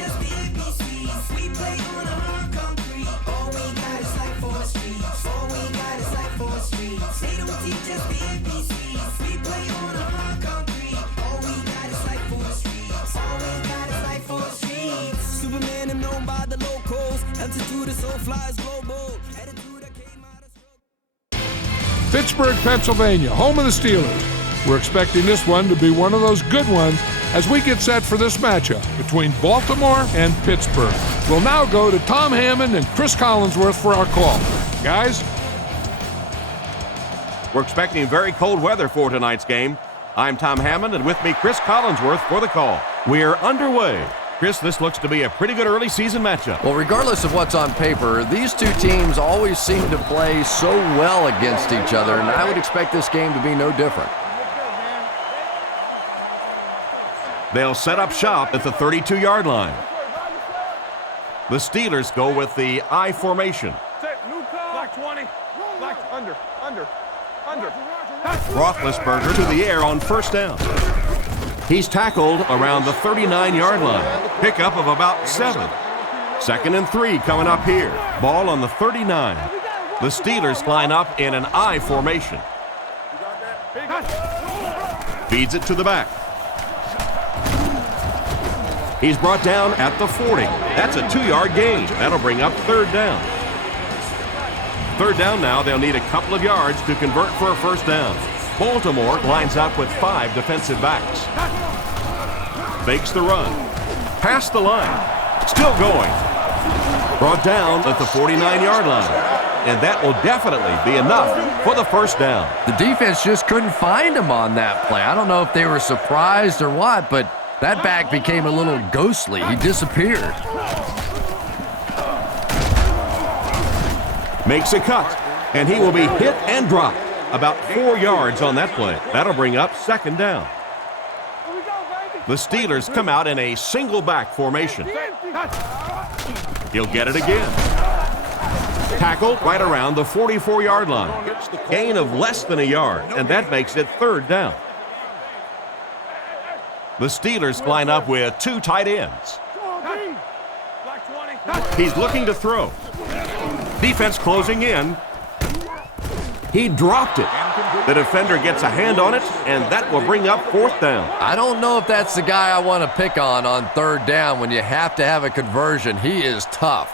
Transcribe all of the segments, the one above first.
us the ABCs. We play on a hard concrete. All we got is like 4 streets. All we got is like 4 streets. They don't teach us the ABCs. We play on a hard concrete. All we got is like 4 streets. All we got is like 4 streets. Superman, I'm known by the locals. Altitude is so flies global. Attitude that came out of Pittsburgh, Pennsylvania, home of the Steelers. We're expecting this one to be one of those good ones as we get set for this matchup between Baltimore and Pittsburgh. We'll now go to Tom Hammond and Chris Collinsworth for our call. Guys? We're expecting very cold weather for tonight's game. I'm Tom Hammond, and with me, Chris Collinsworth for the call. We're underway. Chris, this looks to be a pretty good early season matchup. Well, regardless of what's on paper, these two teams always seem to play so well against each other, and I would expect this game to be no different. They'll set up shop at the 32-yard line. The Steelers go with the I formation. Black 20. Black under. Roethlisberger to the air on first down. He's tackled around the 39-yard line. Pickup of about 7. 2nd and 3 coming up here. Ball on the 39. The Steelers line up in an I formation. Feeds it to the back. He's brought down at the 40. That's a 2-yard gain. That'll bring up 3rd down. 3rd down now. They'll need a couple of yards to convert for a first down. Baltimore lines up with 5 defensive backs. Fakes the run. Past the line. Still going. Brought down at the 49-yard line. And that will definitely be enough for the first down. The defense just couldn't find him on that play. I don't know if they were surprised or what, but that back became a little ghostly. He disappeared. Makes a cut, and he will be hit and dropped. About 4 yards on that play. That'll bring up 2nd down. The Steelers come out in a single back formation. He'll get it again. Tackled right around the 44-yard line. Gain of less than a yard, and that makes it 3rd down. The Steelers line up with 2 tight ends. He's looking to throw. Defense closing in. He dropped it. The defender gets a hand on it, and that will bring up 4th down. I don't know if that's the guy I want to pick on 3rd down when you have to have a conversion. He is tough.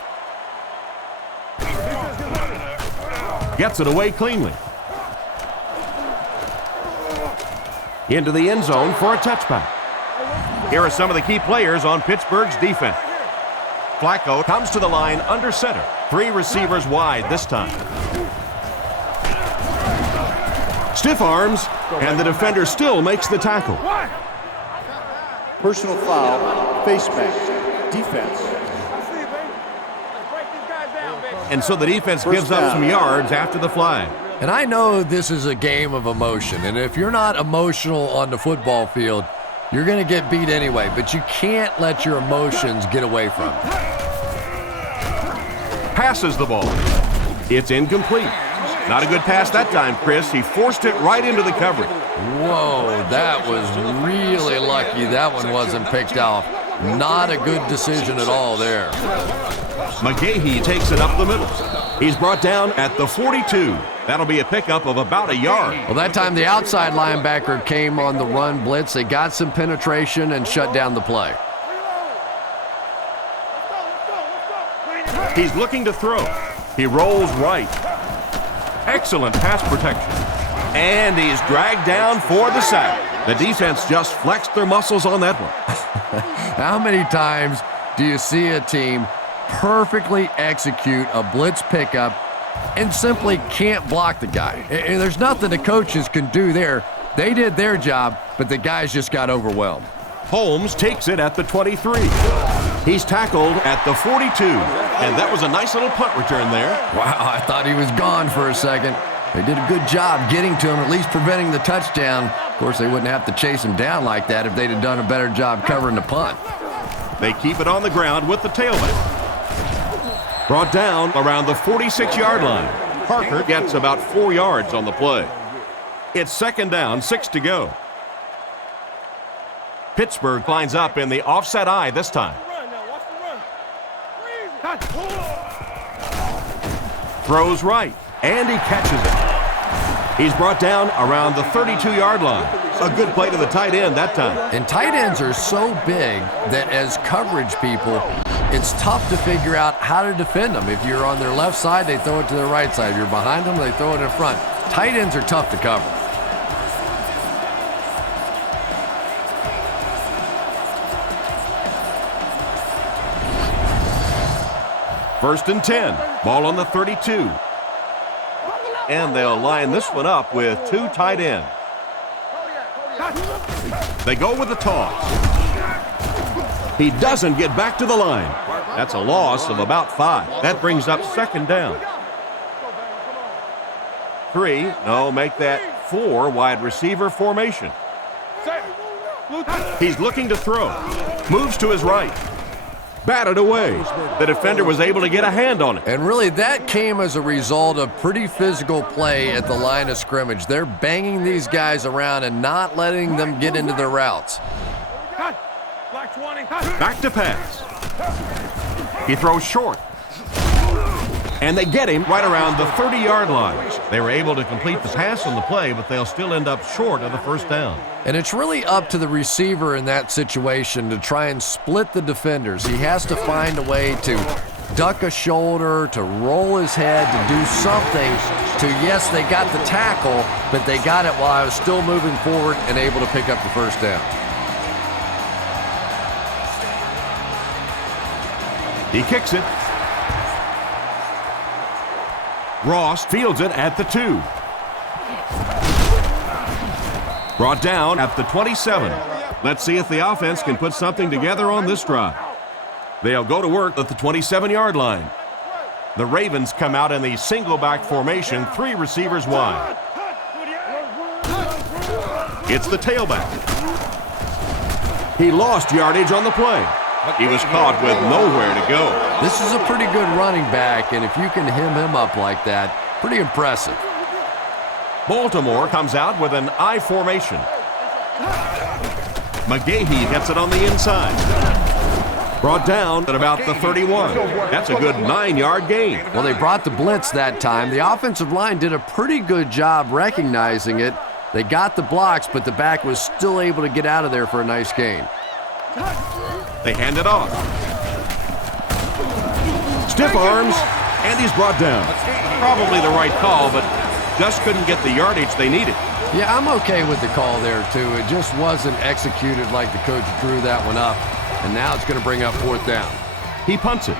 Gets it away cleanly. Into the end zone for a touchback. Here are some of the key players on Pittsburgh's defense. Flacco comes to the line under center. 3 receivers wide this time. Stiff arms, and the defender still makes the tackle. Personal foul, face mask, defense. And so the defense gives up some yards after the flag. And I know this is a game of emotion, and if you're not emotional on the football field, you're going to get beat anyway, but you can't let your emotions get away from you. Passes the ball. It's incomplete. Not a good pass that time, Chris. He forced it right into the coverage. Whoa, that was really lucky that one wasn't picked off. Not a good decision at all there. McGahee takes it up the middle. He's brought down at the 42. That'll be a pickup of about a yard. Well, that time the outside linebacker came on the run blitz. They got some penetration and shut down the play. He's looking to throw. He rolls right. Excellent pass protection. And he's dragged down for the sack. The defense just flexed their muscles on that one. How many times do you see a team perfectly execute a blitz pickup and simply can't block the guy? And there's nothing the coaches can do there. They did their job, but the guys just got overwhelmed. Holmes takes it at the 23. He's tackled at the 42. And that was a nice little punt return there. Wow, I thought he was gone for a second. They did a good job getting to him, at least preventing the touchdown. Of course, they wouldn't have to chase him down like that if they'd have done a better job covering the punt. They keep it on the ground with the tailback. Brought down around the 46-yard line. Parker gets about 4 yards on the play. It's 2nd down, 6 to go. Pittsburgh lines up in the offset I this time. Throws right, and he catches it. He's brought down around the 32-yard line. A good play to the tight end that time. And tight ends are so big that as coverage people, it's tough to figure out how to defend them. If you're on their left side, they throw it to their right side. If you're behind them, they throw it in front. Tight ends are tough to cover. First and 10. Ball on the 32. And they'll line this one up with two tight ends. They go with the toss. He doesn't get back to the line. That's a loss of about 5. That brings up second down. 3. No, make that 4 wide receiver formation. He's looking to throw. Moves to his right. Batted away. The defender was able to get a hand on it. And really, that came as a result of pretty physical play at the line of scrimmage. They're banging these guys around and not letting them get into their routes. Back to pass. He throws short. And they get him right around the 30-yard line. They were able to complete the pass on the play, but they'll still end up short of the first down. And it's really up to the receiver in that situation to try and split the defenders. He has to find a way to duck a shoulder, to roll his head, to do something to, yes, they got the tackle, but they got it while I was still moving forward and able to pick up the first down. He kicks it. Ross fields it at the 2. Brought down at the 27. Let's see if the offense can put something together on this drive. They'll go to work at the 27-yard line. The Ravens come out in the single back formation, 3 receivers wide. It's the tailback. He lost yardage on the play. He was caught with nowhere to go. This is a pretty good running back, and if you can hem him up like that, pretty impressive. Baltimore comes out with an I formation. McGahee gets it on the inside. Brought down at about the 31. That's a good 9-yard gain. Well, they brought the blitz that time. The offensive line did a pretty good job recognizing it. They got the blocks, but the back was still able to get out of there for a nice gain. They hand it off. Stiff arms, and he's brought down. Probably the right call, but just couldn't get the yardage they needed. Yeah, I'm okay with the call there, too. It just wasn't executed like the coach drew that one up, and now it's going to bring up 4th down. He punts it.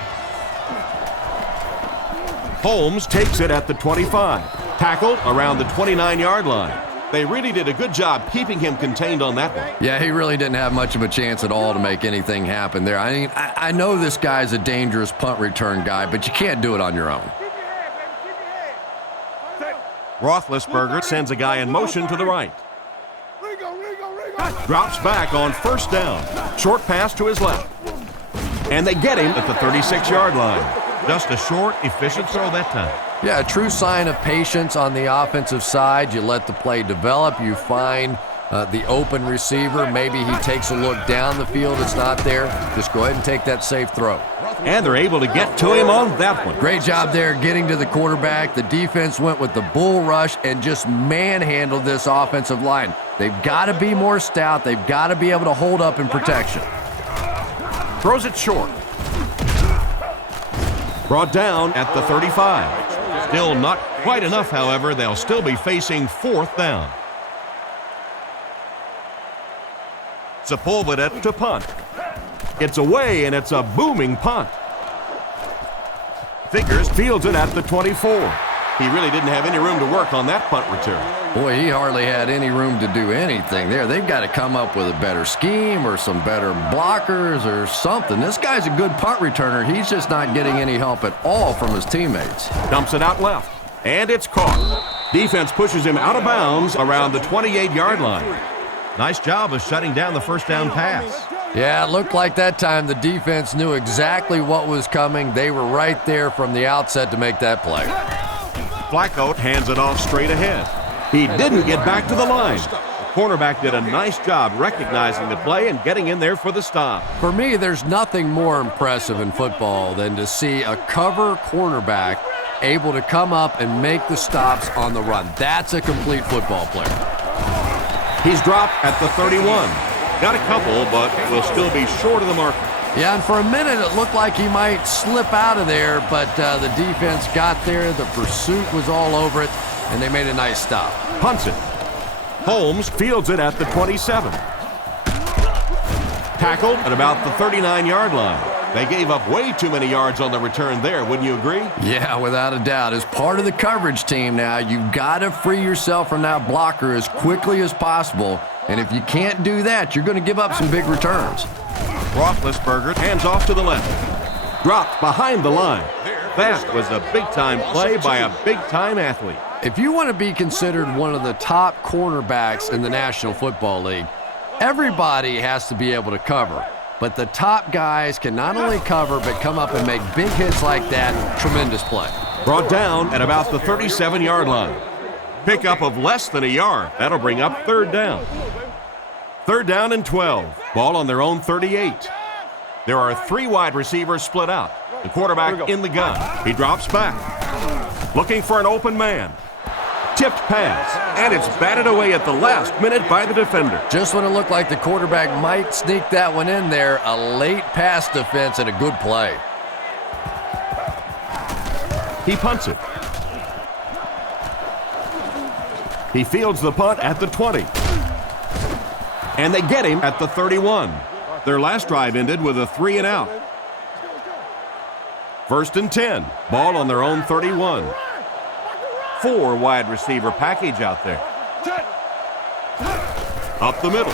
Holmes takes it at the 25. Tackled around the 29-yard line. They really did a good job keeping him contained on that one. Yeah, he really didn't have much of a chance at all to make anything happen there. I mean, I know this guy's a dangerous punt return guy, but you can't do it on your own. Roethlisberger sends a guy in motion to the right. Drops back on 1st down. Short pass to his left. And they get him at the 36-yard line. Just a short, efficient throw that time. Yeah, a true sign of patience on the offensive side. You let the play develop. You find the open receiver. Maybe he takes a look down the field. It's not there. Just go ahead and take that safe throw. And they're able to get to him on that one. Great job there getting to the quarterback. The defense went with the bull rush and just manhandled this offensive line. They've got to be more stout. They've got to be able to hold up in protection. Throws it short. Brought down at the 35. Still not quite enough, however. They'll still be facing 4th down. Sepulveda to punt. It's away, and it's a booming punt. Figures fields it at the 24. He really didn't have any room to work on that punt return. Boy, he hardly had any room to do anything there. They've got to come up with a better scheme or some better blockers or something. This guy's a good punt returner. He's just not getting any help at all from his teammates. Dumps it out left, and it's caught. Defense pushes him out of bounds around the 28-yard line. Nice job of shutting down the first down pass. Yeah, it looked like that time the defense knew exactly what was coming. They were right there from the outset to make that play. Flacco hands it off straight ahead. He didn't get back to the line. Cornerback did a nice job recognizing the play and getting in there for the stop. For me, there's nothing more impressive in football than to see a cover cornerback able to come up and make the stops on the run. That's a complete football player. He's dropped at the 31. Got a couple, but will still be short of the marker. Yeah, and for a minute it looked like he might slip out of there, but the defense got there. The pursuit was all over it, and they made a nice stop. Punts it. Holmes fields it at the 27. Tackled at about the 39-yard line. They gave up way too many yards on the return there, wouldn't you agree? Yeah, without a doubt. As part of the coverage team now, you've got to free yourself from that blocker as quickly as possible. And if you can't do that, you're going to give up some big returns. Roethlisberger hands off to the left. Dropped behind the line. That was a big-time play by a big-time athlete. If you want to be considered one of the top cornerbacks in the National Football League, everybody has to be able to cover. But the top guys can not only cover, but come up and make big hits like that. Tremendous play. Brought down at about the 37-yard line. Pickup of less than a yard. That'll bring up third down. Third down and 12. Ball on their own 38. There are 3 wide receivers split out. The quarterback in the gun. He drops back. Looking for an open man. Tipped pass, and it's batted away at the last minute by the defender. Just when it looked like the quarterback might sneak that one in there, a late pass defense and a good play. He punts it. He fields the punt at the 20. And they get him at the 31. Their last drive ended with a 3-and-out. First and 10. Ball on their own 31. 4 wide receiver package out there. Up the middle.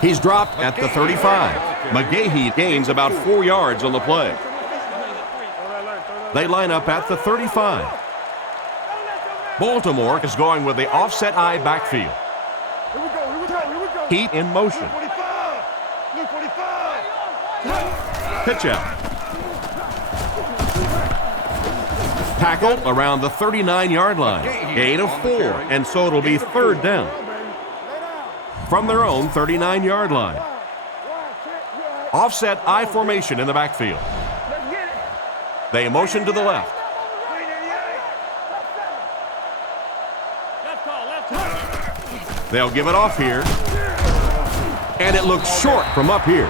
He's dropped at the 35. McGahee gains about 4 yards on the play. They line up at the 35. Baltimore is going with the offset eye backfield. Heat in motion. Pitch out. Tackle around the 39-yard line. Gain of 4, and so it'll be third down. From their own 39-yard line. Offset I formation in the backfield. They motion to the left. They'll give it off here. And it looks short from up here.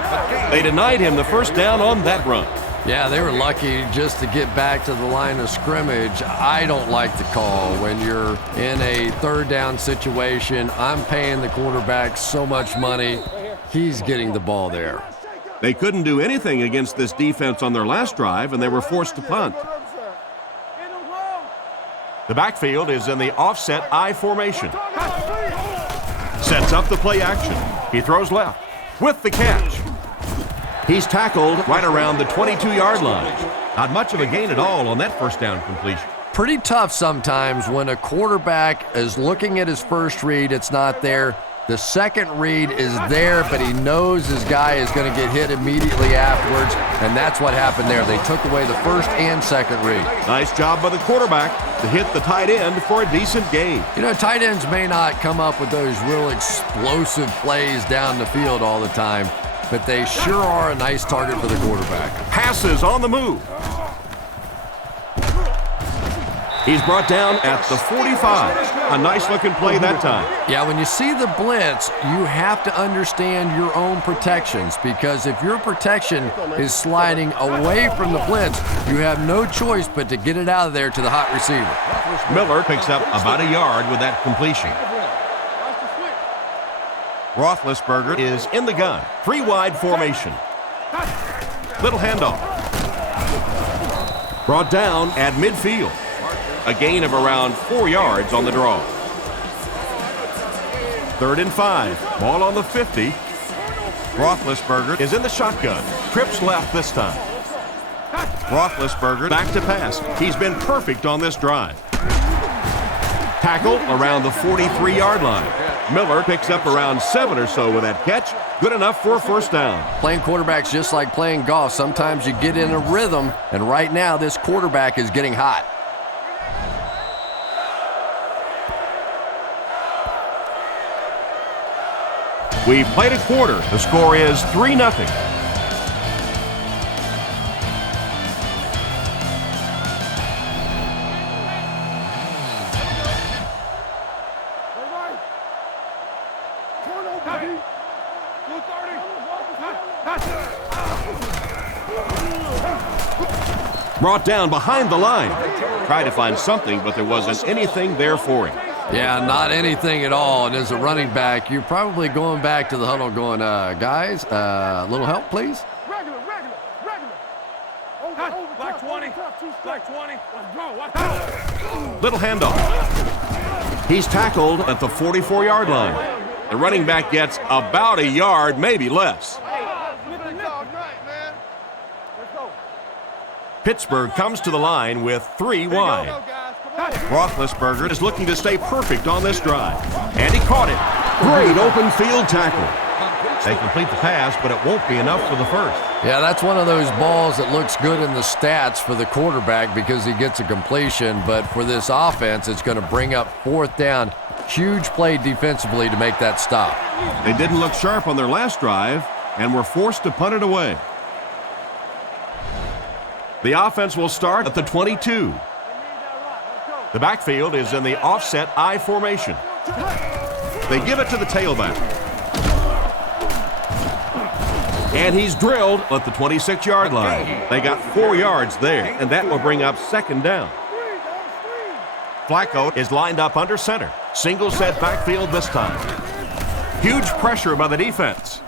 They denied him the first down on that run. Yeah, they were lucky just to get back to the line of scrimmage. I don't like the call when you're in a third down situation. I'm paying the quarterback so much money. He's getting the ball there. They couldn't do anything against this defense on their last drive, and they were forced to punt. The backfield is in the offset I formation. Sets up the play action. He throws left with the catch. He's tackled right around the 22-yard line. Not much of a gain at all on that first down completion. Pretty tough sometimes when a quarterback is looking at his first read, it's not there. The second read is there, but he knows his guy is going to get hit immediately afterwards, and that's what happened there. They took away the first and second read. Nice job by the quarterback to hit the tight end for a decent gain. You know, tight ends may not come up with those real explosive plays down the field all the time, but they sure are a nice target for the quarterback. Passes on the move. He's brought down at the 45. A nice-looking play that time. Yeah, when you see the blitz, you have to understand your own protections, because if your protection is sliding away from the blitz, you have no choice but to get it out of there to the hot receiver. Miller picks up about a yard with that completion. Roethlisberger is in the gun. 3-wide formation. Little handoff. Brought down at midfield. A gain of around 4 yards on the draw. 3rd and 5. Ball on the 50. Roethlisberger is in the shotgun. Trips left this time. Roethlisberger back to pass. He's been perfect on this drive. Tackle around the 43-yard line. Miller picks up around 7 or so with that catch. Good enough for a first down. Playing quarterback's just like playing golf. Sometimes you get in a rhythm, and right now this quarterback is getting hot. We played a quarter. The score is 3-0. Brought down behind the line. Tried to find something, but there wasn't anything there for him. Yeah, not anything at all. And as a running back, you're probably going back to the huddle going, guys, a little help, please? Regular. Black 20. Black 20. Let's go. Little handoff. He's tackled at the 44-yard line. The running back gets about a yard, maybe less. Pittsburgh comes to the line with 3 wide. Roethlisberger is looking to stay perfect on this drive. And he caught it. Great open field tackle. They complete the pass, but it won't be enough for the first. Yeah, that's one of those balls that looks good in the stats for the quarterback because he gets a completion. But for this offense, it's going to bring up 4th down. Huge play defensively to make that stop. They didn't look sharp on their last drive and were forced to punt it away. The offense will start at the 22. The backfield is in the offset I formation. They give it to the tailback. And he's drilled at the 26-yard line. They got 4 yards there, and that will bring up 2nd down. Flacco is lined up under center. Single set backfield this time. Huge pressure by the defense.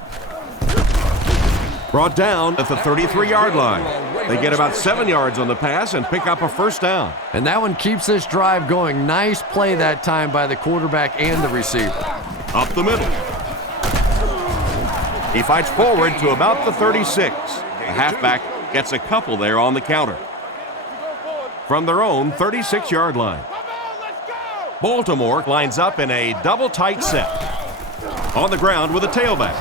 Brought down at the 33-yard line. They get about 7 yards on the pass and pick up a 1st down. And that one keeps this drive going. Nice play that time by the quarterback and the receiver. Up the middle. He fights forward to about the 36. The halfback gets a couple there on the counter. From their own 36-yard line. Baltimore lines up in a double tight set. On the ground with a tailback.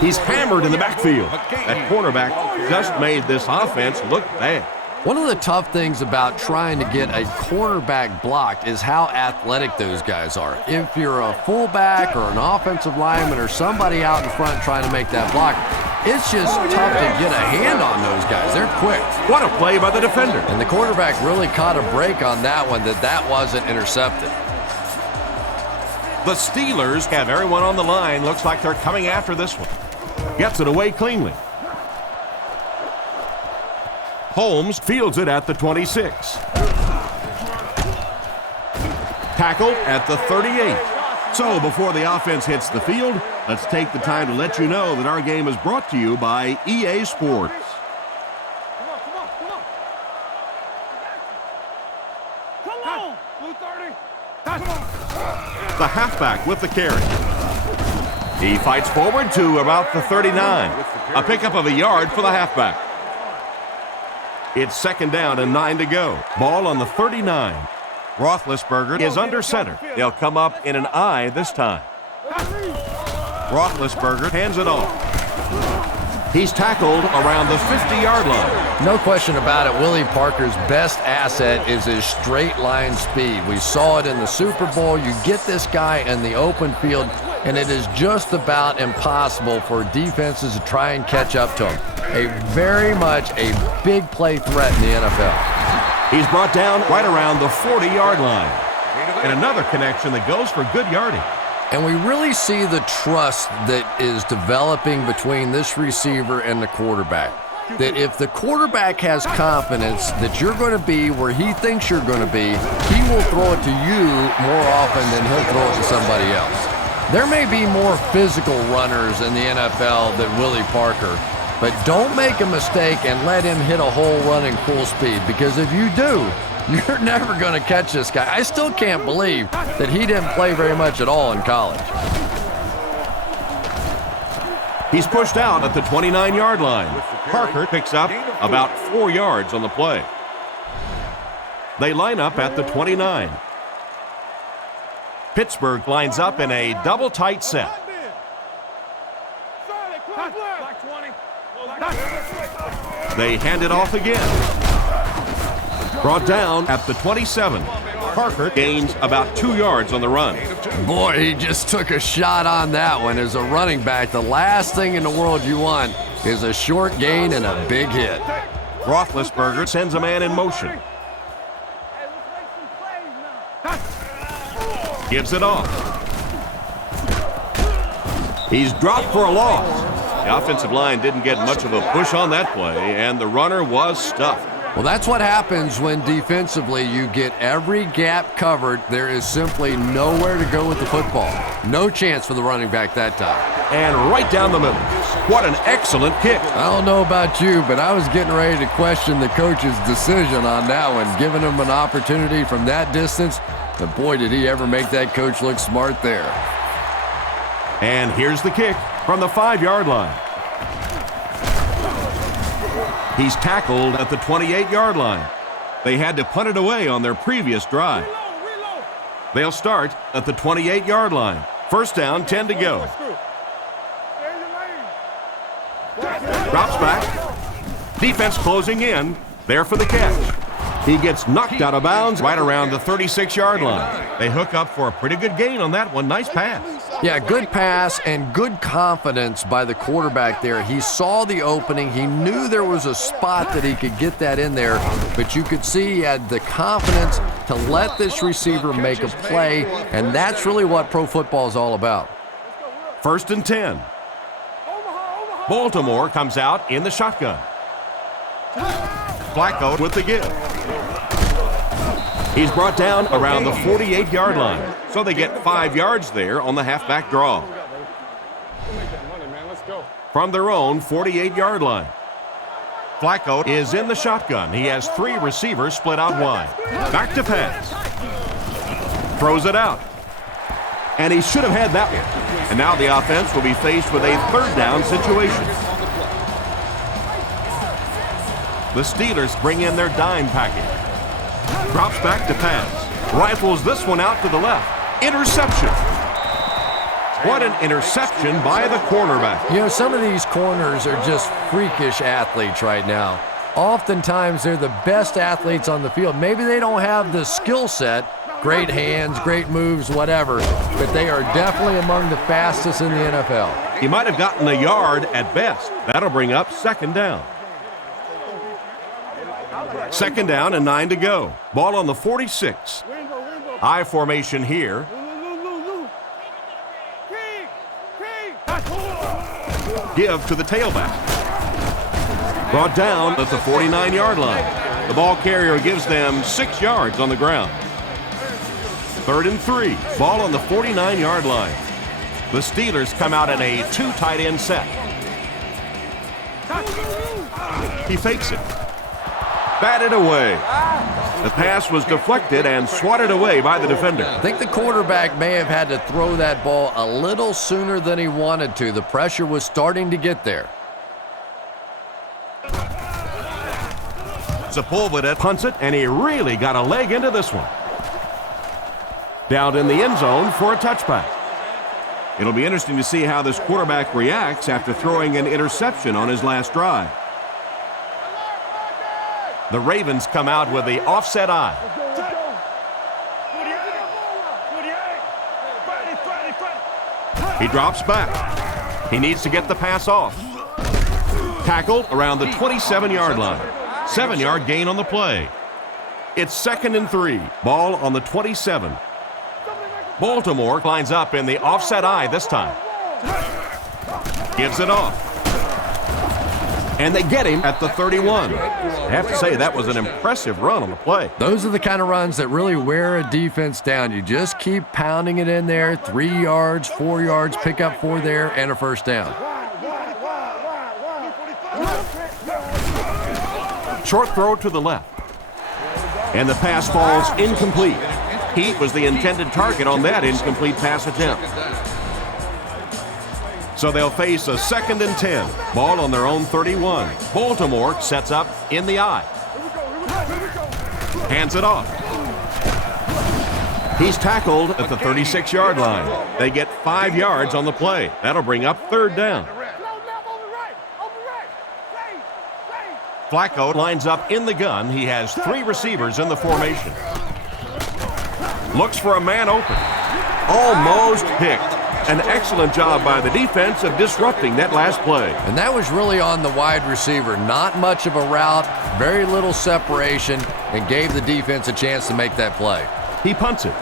He's hammered in the backfield. That cornerback just made this offense look bad. One of the tough things about trying to get a cornerback blocked is how athletic those guys are. If you're a fullback or an offensive lineman or somebody out in front trying to make that block, it's just tough to get a hand on those guys. They're quick. What a play by the defender. And the quarterback really caught a break on that one that wasn't intercepted. The Steelers have everyone on the line. Looks like they're coming after this one. Gets it away cleanly. Holmes fields it at the 26. Tackled at the 38. So before the offense hits the field, let's take the time to let you know that our game is brought to you by EA Sports. Come on! Blue 30. The halfback with the carry. He fights forward to about the 39. A pickup of a yard for the halfback. It's 2nd down and 9 to go. Ball on the 39. Roethlisberger is under center. They'll come up in an I this time. Roethlisberger hands it off. He's tackled around the 50-yard line. No question about it, Willie Parker's best asset is his straight line speed. We saw it in the Super Bowl. You get this guy in the open field, and it is just about impossible for defenses to try and catch up to him. Very much a big play threat in the NFL. He's brought down right around the 40-yard line. And another connection that goes for good yardage. And we really see the trust that is developing between this receiver and the quarterback. That if the quarterback has confidence that you're going to be where he thinks you're going to be, he will throw it to you more often than he'll throw it to somebody else. There may be more physical runners in the NFL than Willie Parker, but don't make a mistake and let him hit a hole running full speed, because if you do, you're never going to catch this guy. I still can't believe that he didn't play very much at all in college. He's pushed out at the 29-yard line. Parker picks up about 4 yards on the play. They line up at the 29. Pittsburgh lines up in a double tight set. They hand it off again. Brought down at the 27. Parker gains about 2 yards on the run. Boy, he just took a shot on that one. As a running back, the last thing in the world you want is a short gain and a big hit. Roethlisberger sends a man in motion. Gives it off. He's dropped for a loss. The offensive line didn't get much of a push on that play, and the runner was stuffed. Well, that's what happens when defensively you get every gap covered. There is simply nowhere to go with the football. No chance for the running back that time. And right down the middle. What an excellent kick. I don't know about you, but I was getting ready to question the coach's decision on that one, giving him an opportunity from that distance. But boy, did he ever make that coach look smart there. And here's the kick from the 5-yard line. He's tackled at the 28-yard line. They had to punt it away on their previous drive. They'll start at the 28-yard line. First down, 10 to go. Drops back. Defense closing in. There for the catch. He gets knocked out of bounds right around the 36-yard line. They hook up for a pretty good gain on that one. Nice pass. Yeah, good pass and good confidence by the quarterback there. He saw the opening. He knew there was a spot that he could get that in there, but you could see he had the confidence to let this receiver make a play, and that's really what pro football is all about. First and 10. Baltimore comes out in the shotgun. Flacco with the give. He's brought down around the 48-yard line, so they get 5 yards there on the halfback draw. From their own 48-yard line. Flacco is in the shotgun. He has 3 receivers split out wide. Back to pass. Throws it out. And he should have had that one. And now the offense will be faced with a third down situation. The Steelers bring in their dime package. Drops back to pass. Rifles this one out to the left. Interception. What an interception by the cornerback. You know, some of these corners are just freakish athletes right now. Oftentimes, they're the best athletes on the field. Maybe they don't have the skill set, great hands, great moves, whatever, but they are definitely among the fastest in the NFL. He might have gotten a yard at best. That'll bring up second down. Second down and 9 to go. Ball on the 46. I formation here. Give to the tailback. Brought down at the 49-yard line. The ball carrier gives them 6 yards on the ground. Third and 3. Ball on the 49-yard line. The Steelers come out in a 2 tight end set. He fakes it. Batted away. The pass was deflected and swatted away by the defender. I think the quarterback may have had to throw that ball a little sooner than he wanted to. The pressure was starting to get there. Sepulveda punts it, and he really got a leg into this one. Down in the end zone for a touchback. It'll be interesting to see how this quarterback reacts after throwing an interception on his last drive. The Ravens come out with the offset eye. He drops back. He needs to get the pass off. Tackled around the 27-yard line. 7-yard gain on the play. It's second and 3. Ball on the 27. Baltimore lines up in the offset eye this time. Gives it off. And they get him at the 31. I have to say, that was an impressive run on the play. Those are the kind of runs that really wear a defense down. You just keep pounding it in there. 3 yards, 4 yards, pick up 4 there, and a first down. Short throw to the left. And the pass falls incomplete. Heat was the intended target on that incomplete pass attempt. So they'll face a second and 10. Ball on their own 31. Baltimore sets up in the eye. Hands it off. He's tackled at the 36-yard line. They get 5 yards on the play. That'll bring up third down. Flacco lines up in the gun. He has 3 receivers in the formation. Looks for a man open. Almost picked. An excellent job by the defense of disrupting that last play. And that was really on the wide receiver. Not much of a route, very little separation, and gave the defense a chance to make that play. He punts it.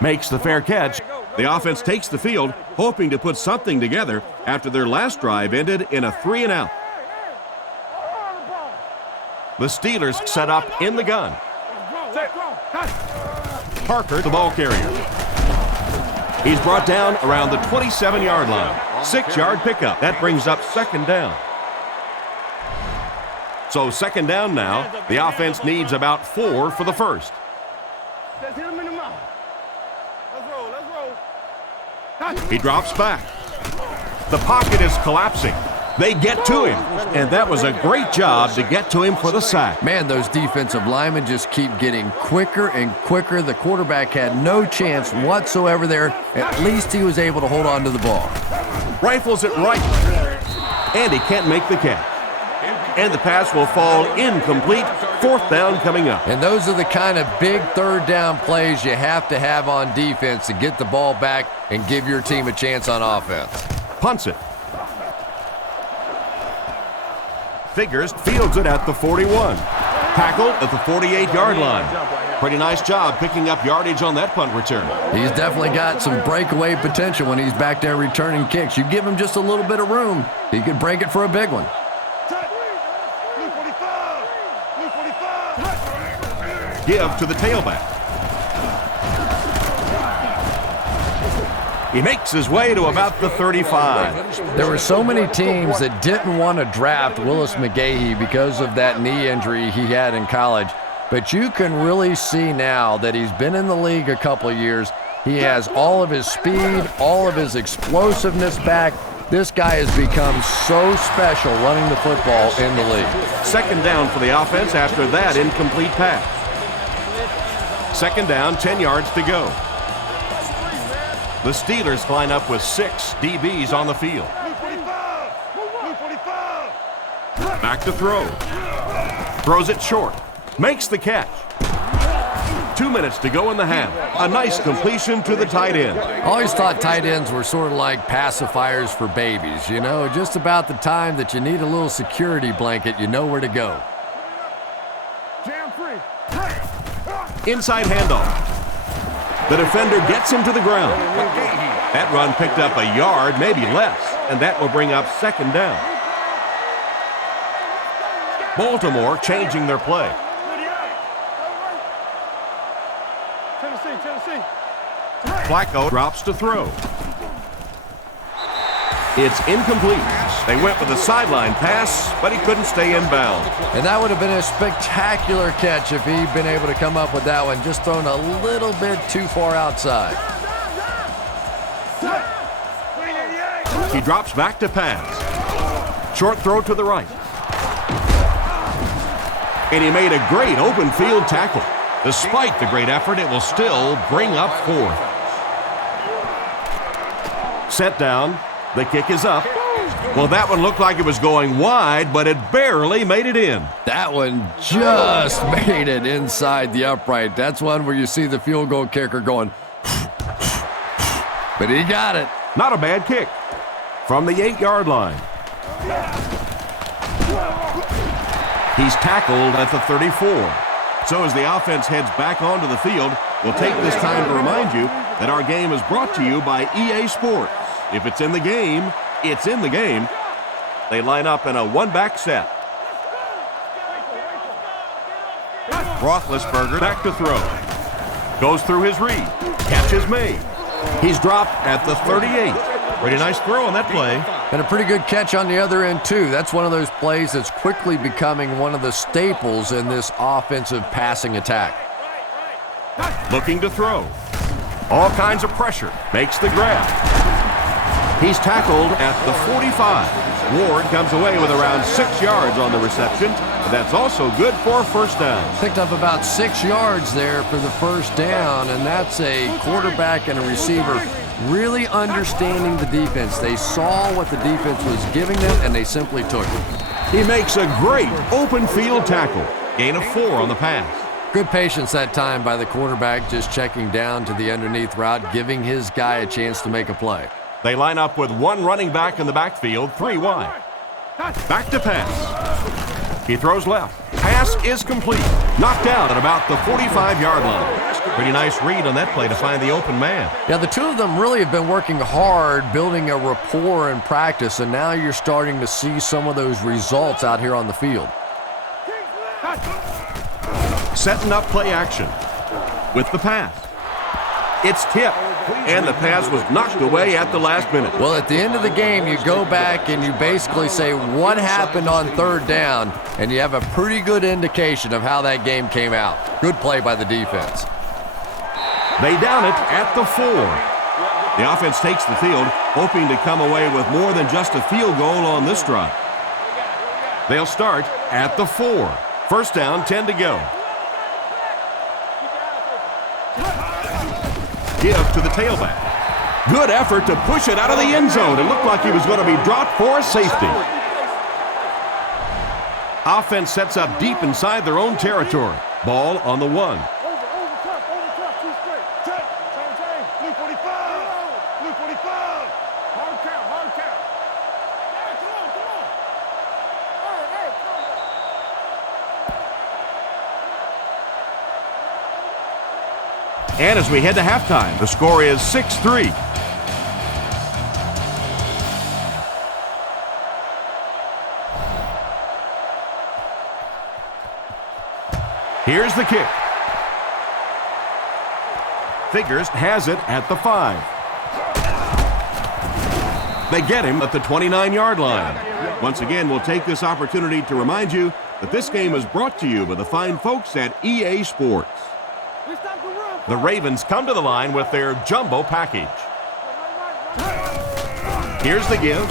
Makes the fair catch. The offense takes the field, hoping to put something together after their last drive ended in a 3-and-out. The Steelers set up in the gun. Parker, the ball carrier. He's brought down around the 27-yard line. 6-yard pickup. That brings up second down. So second down now. The offense needs about 4 for the first. Let's hit him in the mouth. Let's roll, let's roll. He drops back. The pocket is collapsing. They get to him, and that was a great job to get to him for the sack. Man, those defensive linemen just keep getting quicker and quicker. The quarterback had no chance whatsoever there. At least he was able to hold on to the ball. Rifles it right, and he can't make the catch. And the pass will fall incomplete. Fourth down coming up. And those are the kind of big third down plays you have to have on defense to get the ball back and give your team a chance on offense. Punts it. Figures, fields it at the 41. Tackled at the 48-yard line. Pretty nice job picking up yardage on that punt return. He's definitely got some breakaway potential when he's back there returning kicks. You give him just a little bit of room, he could break it for a big one. Give to the tailback. He makes his way to about the 35. There were so many teams that didn't want to draft Willis McGahee because of that knee injury he had in college. But you can really see now that he's been in the league a couple of years. He has all of his speed, all of his explosiveness back. This guy has become so special running the football in the league. Second down for the offense after that incomplete pass. Second down, 10 yards to go. The Steelers line up with 6 DBs on the field. Back to throw. Throws it short. Makes the catch. 2 minutes to go in the half. A nice completion to the tight end. I always thought tight ends were sort of like pacifiers for babies. You know, just about the time that you need a little security blanket, you know where to go. Jam free. Inside handoff. The defender gets him to the ground. That run picked up a yard, maybe less, and that will bring up second down. Baltimore changing their play. Tennessee. Flacco drops to throw. It's incomplete. They went with a sideline pass, but he couldn't stay in bounds. And that would have been a spectacular catch if he'd been able to come up with that one, just thrown a little bit too far outside. He drops back to pass. Short throw to the right. And he made a great open field tackle. Despite the great effort, it will still bring up fourth. Set down. The kick is up. Well, that one looked like it was going wide, but it barely made it in. That one just made it inside the upright. That's one where you see the field goal kicker going, but he got it. Not a bad kick. From the 8-yard line. He's tackled at the 34. So as the offense heads back onto the field, we'll take this time to remind you that our game is brought to you by EA Sports. If it's in the game, it's in the game. They line up in a one-back set. Roethlisberger back to throw. Goes through his read. Catch is made. He's dropped at the 38. Pretty nice throw on that play. And a pretty good catch on the other end, too. That's one of those plays that's quickly becoming one of the staples in this offensive passing attack. Looking to throw. All kinds of pressure. Makes the grab. He's tackled at the 45. Ward comes away with around 6 yards on the reception. But that's also good for first down. Picked up about 6 yards there for the first down, and that's a quarterback and a receiver really understanding the defense. They saw what the defense was giving them, and they simply took it. He makes a great open field tackle. Gain of 4 on the pass. Good patience that time by the quarterback, just checking down to the underneath route, giving his guy a chance to make a play. They line up with one running back in the backfield, 3 wide. Back to pass. He throws left. Pass is complete. Knocked out at about the 45-yard line. Pretty nice read on that play to find the open man. Yeah, the two of them really have been working hard, building a rapport in practice, and now you're starting to see some of those results out here on the field. Setting up play action with the pass. It's tipped, and the pass was knocked away at the last minute. Well, at the end of the game, you go back and you basically say what happened on third down, and you have a pretty good indication of how that game came out. Good play by the defense. They down it at the 4. The offense takes the field, hoping to come away with more than just a field goal on this drive. They'll start at the 4. First down, 10 to go. Give to the tailback. Good effort to push it out of the end zone. It looked like he was going to be dropped for a safety. Offense sets up deep inside their own territory. Ball on the 1. And as we head to halftime, the score is 6-3. Here's the kick. Figures has it at the 5. They get him at the 29-yard line. Once again, we'll take this opportunity to remind you that this game is brought to you by the fine folks at EA Sports. The Ravens come to the line with their jumbo package. Here's the give.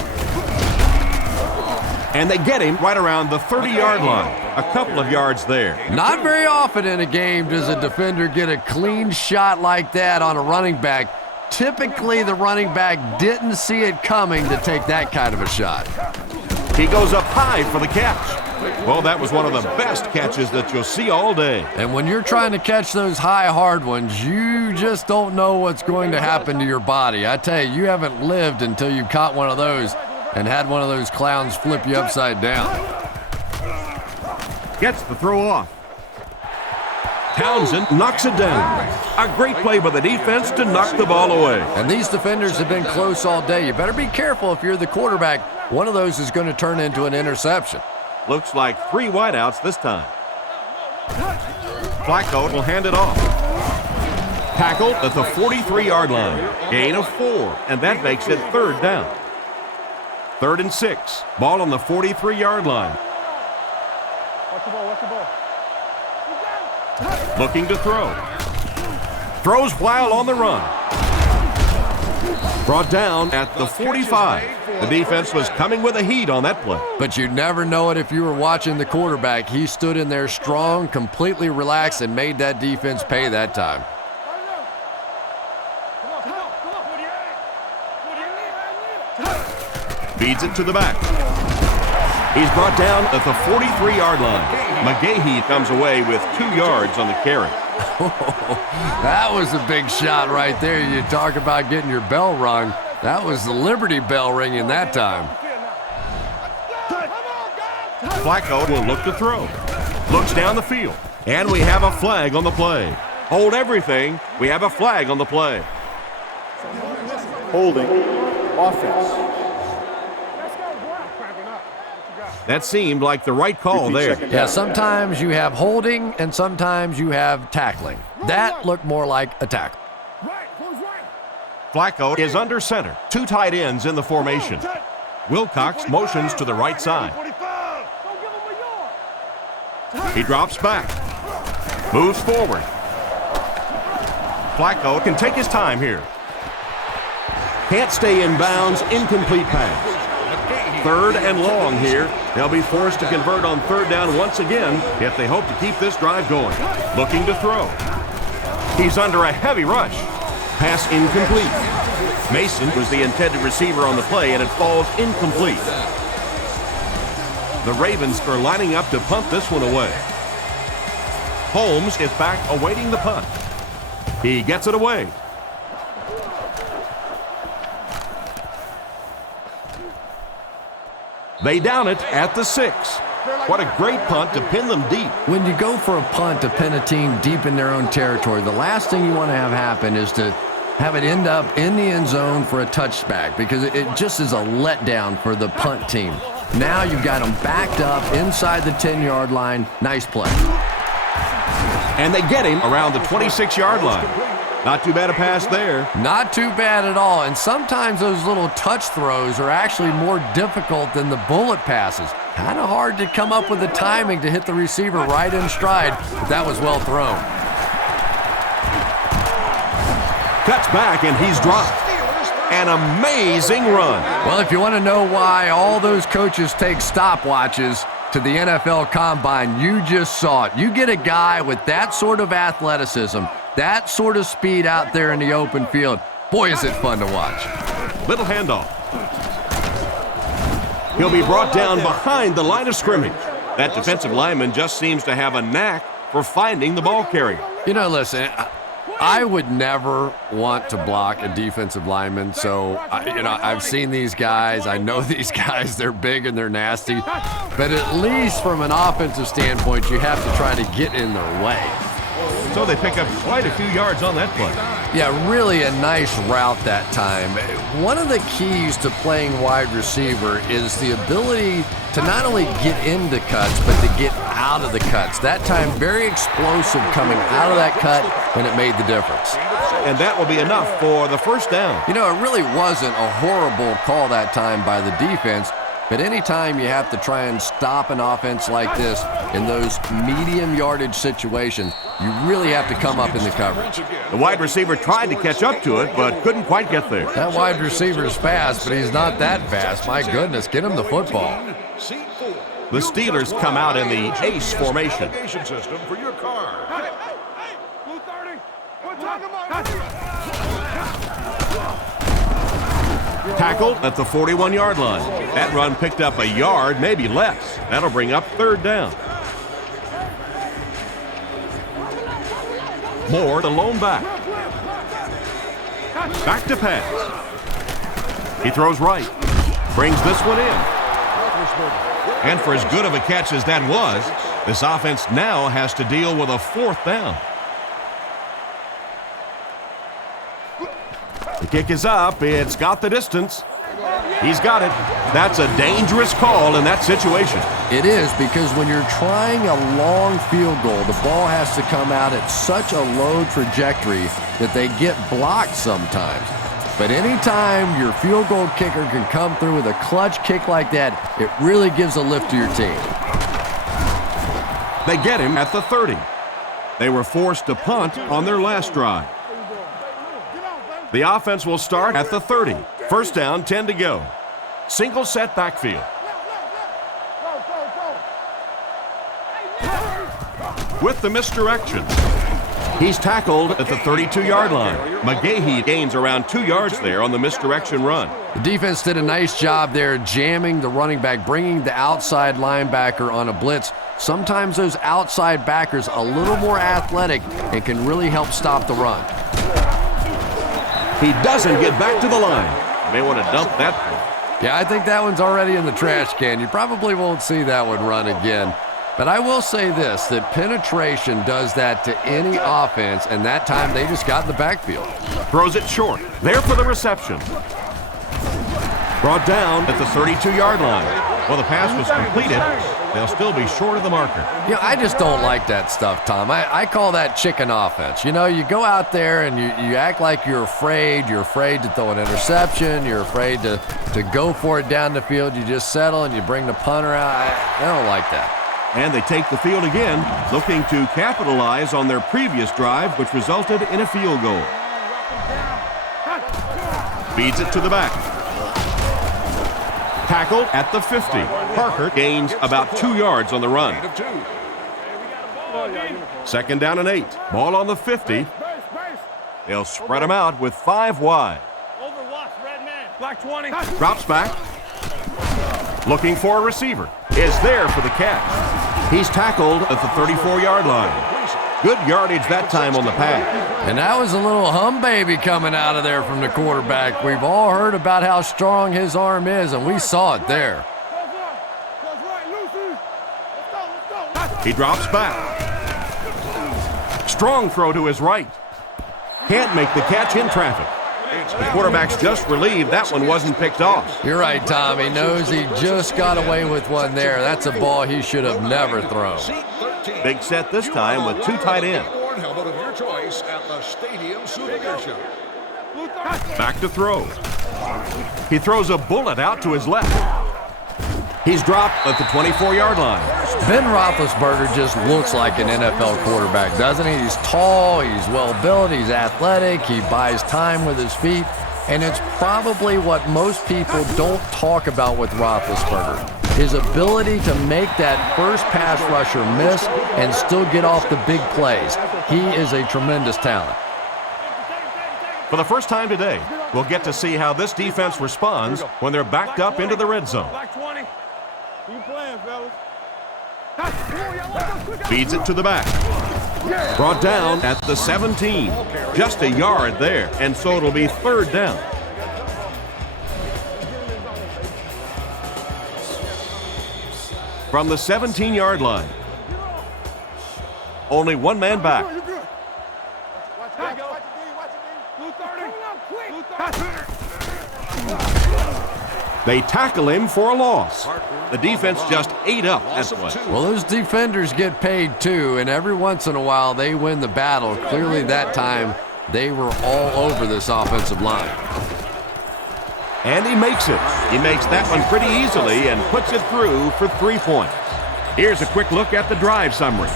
And they get him right around the 30-yard line. A couple of yards there. Not very often in a game does a defender get a clean shot like that on a running back. Typically, the running back didn't see it coming to take that kind of a shot. He goes up high for the catch. Well, that was one of the best catches that you'll see all day. And when you're trying to catch those high, hard ones, you just don't know what's going to happen to your body. I tell you, you haven't lived until you caught one of those and had one of those clowns flip you upside down. Gets the throw off. Townsend knocks it down. A great play by the defense to knock the ball away. And these defenders have been close all day. You better be careful if you're the quarterback. One of those is going to turn into an interception. Looks like 3 wideouts this time. Flacco will hand it off. Tackled at the 43-yard line. Gain of 4, and that makes it 3rd down. 3rd and 6. Ball on the 43-yard line. Looking to throw. Throws while on the run. Brought down at the 45. The defense was coming with a heat on that play. But you'd never know it if you were watching the quarterback. He stood in there strong, completely relaxed, and made that defense pay that time. Feeds it to the back. He's brought down at the 43-yard line. McGahee comes away with 2 yards on the carry. That was a big shot right there. You talk about getting your bell rung. That was the Liberty Bell ringing that time. Flacco will look to throw. Looks down the field. And we have a flag on the play. Hold everything. We have a flag on the play. Holding. Offense. That seemed like the right call there. Yeah, sometimes you have holding and sometimes you have tackling. That looked more like a tackle. Flacco is under center. 2 tight ends in the formation. Wilcox motions to the right side. He drops back. Moves forward. Flacco can take his time here. Can't stay in bounds. Incomplete pass. 3rd and long here. They'll be forced to convert on 3rd down once again if they hope to keep this drive going. Looking to throw. He's under a heavy rush. Pass incomplete. Mason was the intended receiver on the play, and it falls incomplete. The Ravens are lining up to punt this one away. Holmes is back awaiting the punt. He gets it away. They down it at the 6. What a great punt to pin them deep. When you go for a punt to pin a team deep in their own territory, the last thing you want to have happen is to have it end up in the end zone for a touchback, because it just is a letdown for the punt team. Now you've got them backed up inside the 10-yard line. Nice play. And they get him around the 26-yard line. Not too bad a pass there. Not too bad at all. And sometimes those little touch throws are actually more difficult than the bullet passes. Kind of hard to come up with the timing to hit the receiver right in stride, but that was well thrown. Cuts back and he's dropped. An amazing run. Well, if you want to know why all those coaches take stopwatches to the NFL Combine, you just saw it. You get a guy with that sort of athleticism, that sort of speed out there in the open field. Boy, is it fun to watch. Little handoff. He'll be brought down behind the line of scrimmage. That defensive lineman just seems to have a knack for finding the ball carrier. You know, listen, I would never want to block a defensive lineman, so, I've seen these guys. I know these guys. They're big and they're nasty. But at least from an offensive standpoint, you have to try to get in their way. So they pick up quite a few yards on that play. Yeah, really a nice route that time. One of the keys to playing wide receiver is the ability to not only get into cuts, but to get out of the cuts. That time, very explosive coming out of that cut, and it made the difference. And that will be enough for the first down. You know, it really wasn't a horrible call that time by the defense, but anytime you have to try and stop an offense like this in those medium yardage situations, you really have to come up in the coverage. The wide receiver tried to catch up to it, but couldn't quite get there. That wide receiver is fast, but he's not that fast. My goodness, get him the football. The Steelers come out in the ace formation. Tackled at the 41-yard line. That run picked up a yard, maybe less. That'll bring up third down. Moore, the lone back. Back to pass. He throws right. Brings this one in. And for as good of a catch as that was, this offense now has to deal with a fourth down. The kick is up. It's got the distance. He's got it. That's a dangerous call in that situation. It is, because when you're trying a long field goal, the ball has to come out at such a low trajectory that they get blocked sometimes. But anytime your field goal kicker can come through with a clutch kick like that, it really gives a lift to your team. They get him at the 30. They were forced to punt on their last drive. The offense will start at the 30. First down, 10 to go. Single set backfield. With the misdirection. He's tackled at the 32-yard line. McGahee gains around 2 yards there on the misdirection run. The defense did a nice job there jamming the running back, bringing the outside linebacker on a blitz. Sometimes those outside backers a little more athletic and can really help stop the run. He doesn't get back to the line. May want to dump that one. Yeah, I think that one's already in the trash can. You probably won't see that one run again. But I will say this, that penetration does that to any offense, and that time they just got in the backfield. Throws it short. There for the reception. Brought down at the 32-yard line. Well, the pass was completed. They'll still be short of the marker. Yeah, I just don't like that stuff, Tom. I call that chicken offense. You know, you go out there and you act like you're afraid. You're afraid to throw an interception. You're afraid to go for it down the field. You just settle and you bring the punter out. I don't like that. And they take the field again, looking to capitalize on their previous drive, which resulted in a field goal. Feeds it to the back. Tackled at the 50. Parker gains about 2 yards on the run. Second down and 8. Ball on the 50. They'll spread them out with 5 wide. Black 20. Drops back. Looking for a receiver. Is there for the catch. He's tackled at the 34-yard line. Good yardage that time on the pass. And that was a little hum baby coming out of there from the quarterback. We've all heard about how strong his arm is, and we saw it there. He drops back. Strong throw to his right. Can't make the catch in traffic. The quarterback's just relieved that one wasn't picked off. You're right, Tom. He knows he just got away with one there. That's a ball he should have never thrown. Big set this time with two tight ends. Back to throw. He throws a bullet out to his left. He's dropped at the 24-yard line. Ben Roethlisberger just looks like an NFL quarterback, doesn't he? He's tall, he's well-built, he's athletic, he buys time with his feet, and it's probably what most people don't talk about with Roethlisberger. His ability to make that first pass rusher miss and still get off the big plays. He is a tremendous talent. For the first time today, we'll get to see how this defense responds when they're backed up into the red zone. Keep playing, fellas. Feeds it to the back. Brought down at the 17. Just a yard there, and so it'll be third down. From the 17-yard line. Only one man back. They tackle him for a loss. The defense just ate up that play. Well, those defenders get paid too, and every once in a while they win the battle. Clearly that time they were all over this offensive line. And he makes it. He makes that one pretty easily and puts it through for 3 points. Here's a quick look at the drive summary.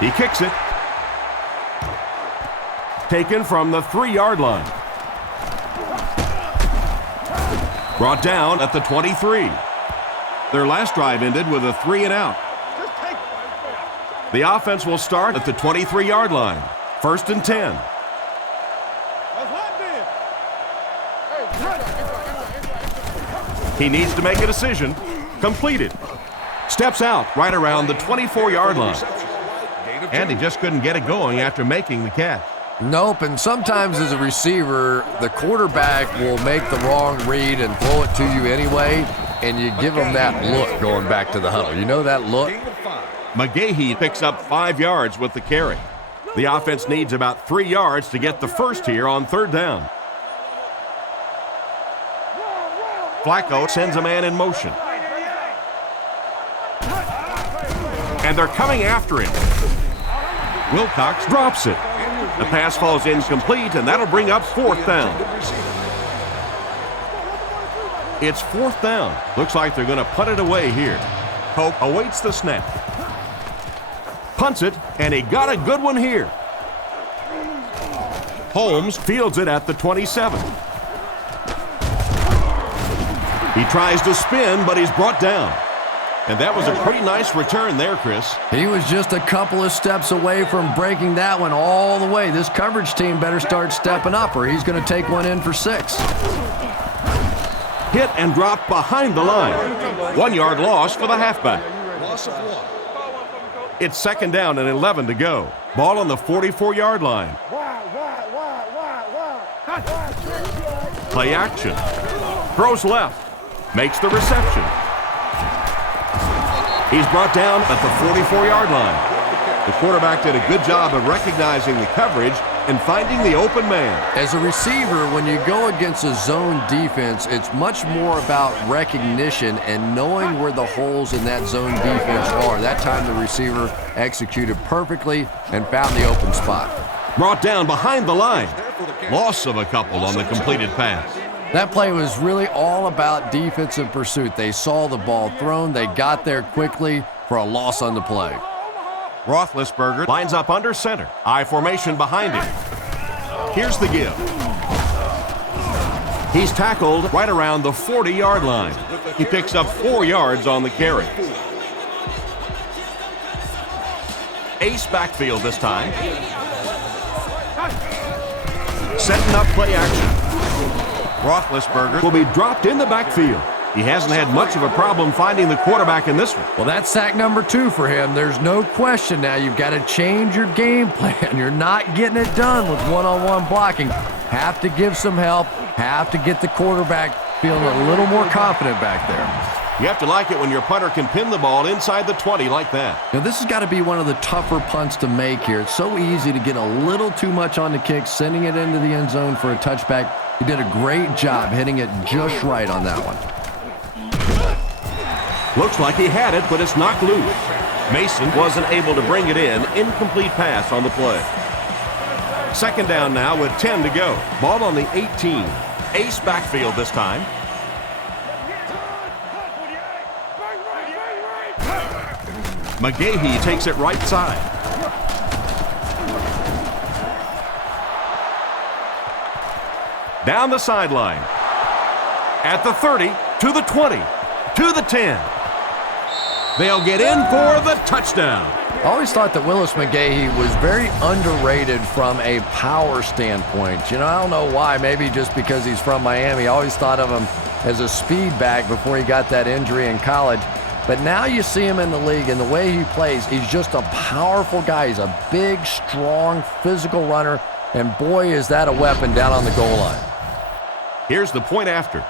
He kicks it. Taken from the 3-yard line. Brought down at the 23. Their last drive ended with a 3-and-out. The offense will start at the 23-yard line. 1st and 10. He needs to make a decision. Completed. Steps out right around the 24-yard line. And he just couldn't get it going after making the catch. Nope, and sometimes as a receiver, the quarterback will make the wrong read and throw it to you anyway, and you give him that look going back to the huddle. You know that look? McGahee picks up 5 yards with the carry. The offense needs about 3 yards to get the first here on 3rd down. Flacco sends a man in motion. And they're coming after him. Wilcox drops it. The pass falls incomplete, and that'll bring up 4th down. It's 4th down. Looks like they're going to punt it away here. Pope awaits the snap. Punts it, and he got a good one here. Holmes fields it at the 27. He tries to spin, but he's brought down. And that was a pretty nice return there, Chris. He was just a couple of steps away from breaking that one all the way. This coverage team better start stepping up, or he's going to take one in for 6. Hit and drop behind the line. 1-yard loss for the halfback. It's 2nd down and 11 to go. Ball on the 44-yard line. Play action. Throws left. Makes the reception. He's brought down at the 44-yard line. The quarterback did a good job of recognizing the coverage and finding the open man. As a receiver, when you go against a zone defense, it's much more about recognition and knowing where the holes in that zone defense are. That time the receiver executed perfectly and found the open spot. Brought down behind the line. Loss of a couple on the completed pass. That play was really all about defensive pursuit. They saw the ball thrown. They got there quickly for a loss on the play. Roethlisberger lines up under center. I formation behind him. Here's the give. He's tackled right around the 40-yard line. He picks up 4 yards on the carry. Ace backfield this time. Setting up play action. Roethlisberger will be dropped in the backfield. He hasn't had much of a problem finding the quarterback in this one. Well, that's sack number 2 for him. There's no question now. You've got to change your game plan. You're not getting it done with one-on-one blocking. Have to give some help. Have to get the quarterback feeling a little more confident back there. You have to like it when your punter can pin the ball inside the 20 like that. Now, this has got to be one of the tougher punts to make here. It's so easy to get a little too much on the kick, sending it into the end zone for a touchback. He did a great job hitting it just right on that one. Looks like he had it, but it's knocked loose. Mason wasn't able to bring it in. Incomplete pass on the play. Second down now with 10 to go. Ball on the 18. Ace backfield this time. McGahee takes it right side. Down the sideline. At the 30, to the 20, to the 10. They'll get in for the touchdown. I always thought that Willis McGahee was very underrated from a power standpoint. You know, I don't know why. Maybe just because he's from Miami. I always thought of him as a speed back before he got that injury in college. But now you see him in the league, and the way he plays, he's just a powerful guy. He's a big, strong, physical runner, and boy, is that a weapon down on the goal line. Here's the point after.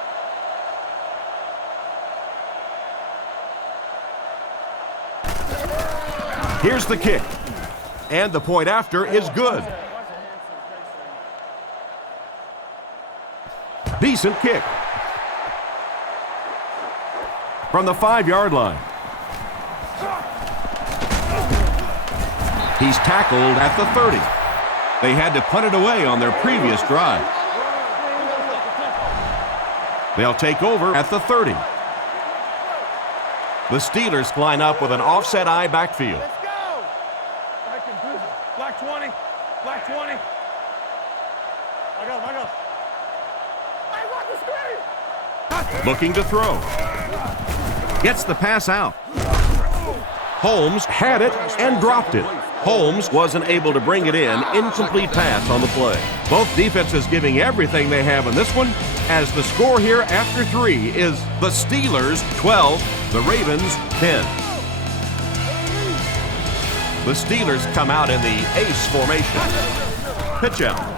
Here's the kick. And the point after is good. Decent kick. From the 5-yard line. He's tackled at the 30. They had to punt it away on their previous drive. They'll take over at the 30. The Steelers line up with an offset eye backfield. Let's go. Black 20. Black 20. I got him. I want the screen. Looking to throw. Gets the pass out. Holmes had it and dropped it. Holmes wasn't able to bring it in. Incomplete pass on the play. Both defenses giving everything they have in this one, as the score here after 3 is the Steelers 12, the Ravens 10. The Steelers come out in the ace formation. Pitch out.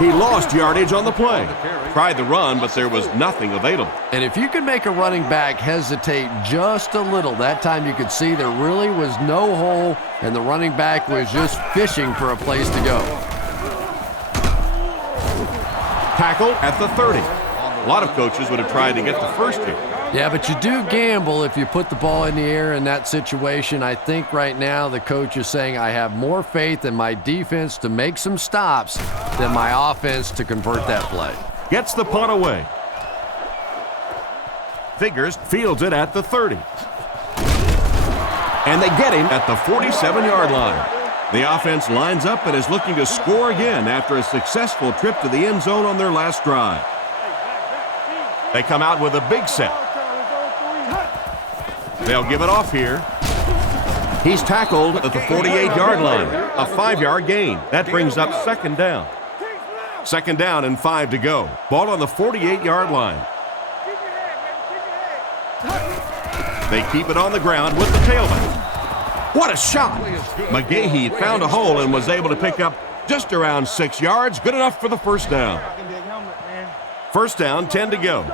He lost yardage on the play. Tried the run, but there was nothing available. And if you could make a running back hesitate just a little, that time you could see there really was no hole, and the running back was just fishing for a place to go. Tackle at the 30. A lot of coaches would have tried to get the first here. Yeah, but you do gamble if you put the ball in the air in that situation. I think right now the coach is saying I have more faith in my defense to make some stops than my offense to convert that play. Gets the punt away. Figures fields it at the 30. And they get him at the 47-yard line. The offense lines up and is looking to score again after a successful trip to the end zone on their last drive. They come out with a big set. They'll give it off here. He's tackled at the 48-yard line. A 5-yard gain. That brings up second down. Second down and 5 to go. Ball on the 48-yard line. They keep it on the ground with the tailback. What a shot! McGahee found a hole and was able to pick up just around 6 yards. Good enough for the first down. First down, 10 to go.